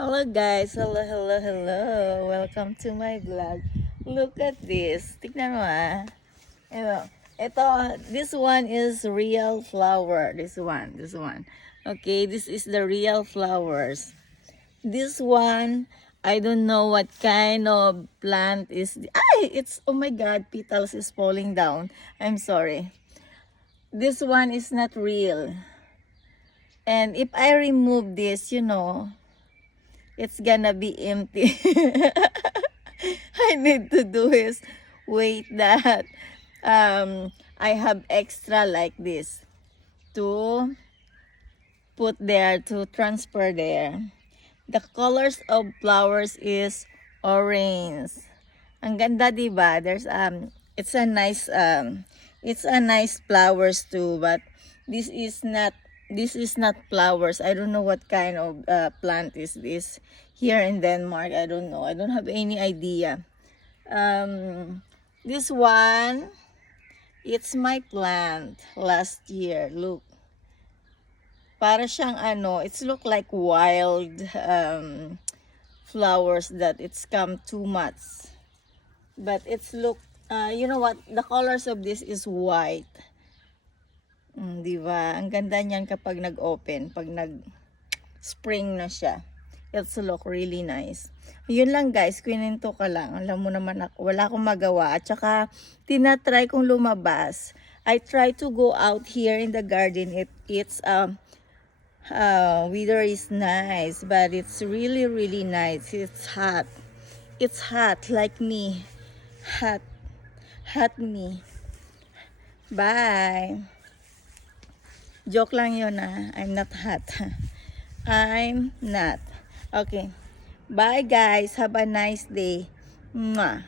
Hello guys, hello. Welcome to my vlog. Look at this. Tignan mo ah. Ito, this one is real flower. This one. Okay, this is the real flowers. This one, I don't know what kind of plant is. It's, oh my God, petals is falling down. I'm sorry. This one is not real. And if I remove this, it's gonna be empty. I need to do is wait that I have extra like this to put there, to transfer there. The colors of flowers is orange. Ang ganda, diba? It's a nice flowers too, but this is not flowers. I don't know what kind of plant is this here in Denmark. I don't know. I don't have any idea. This one, it's my plant last year. Look. Para siyang it's look like wild flowers that it's come too much. But it's look, you know what? The colors of this is white. Diba? Ang ganda niyan kapag nag-open, pag nag-spring na siya. It's look really nice. Yun lang guys, kwento ka lang. Alam mo naman ako, wala akong magawa. At saka, tinatry kong lumabas. I try to go out here in the garden. It's weather is nice, but it's really, really nice. It's hot. It's hot like me. Hot me. Bye. Joke lang yun ah. I'm not hot. I'm not. Okay. Bye guys. Have a nice day. Mwah.